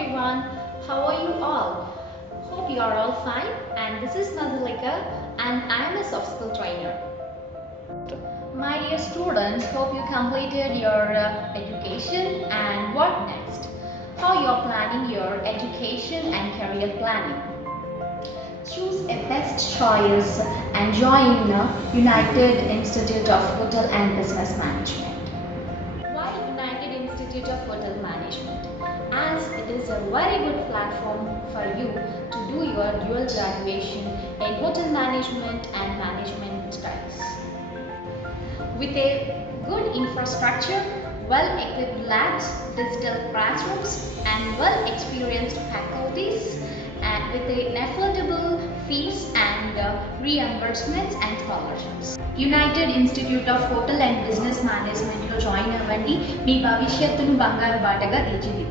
everyone, how are you all? Hope you are all fine, and this is Nazalika and I am a soft skill trainer. My dear students, hope you completed your education and what next? How you are planning your education and career planning? Choose a best choice and join United Institute of Hotel and Business Management. Why United Institute of Hotel Management? As it is a very good platform for you to do your dual graduation in hotel management and management studies. With a good infrastructure, well-equipped labs, digital classrooms, and well-experienced faculties, and with an affordable fees and reimbursements and scholarships. United institute of hotel and business మేనేజ్మెంట్లో join అవ్వండి. మీ భవిష్యత్తును బంగారు బాటగా తీర్చిదిద్దండి.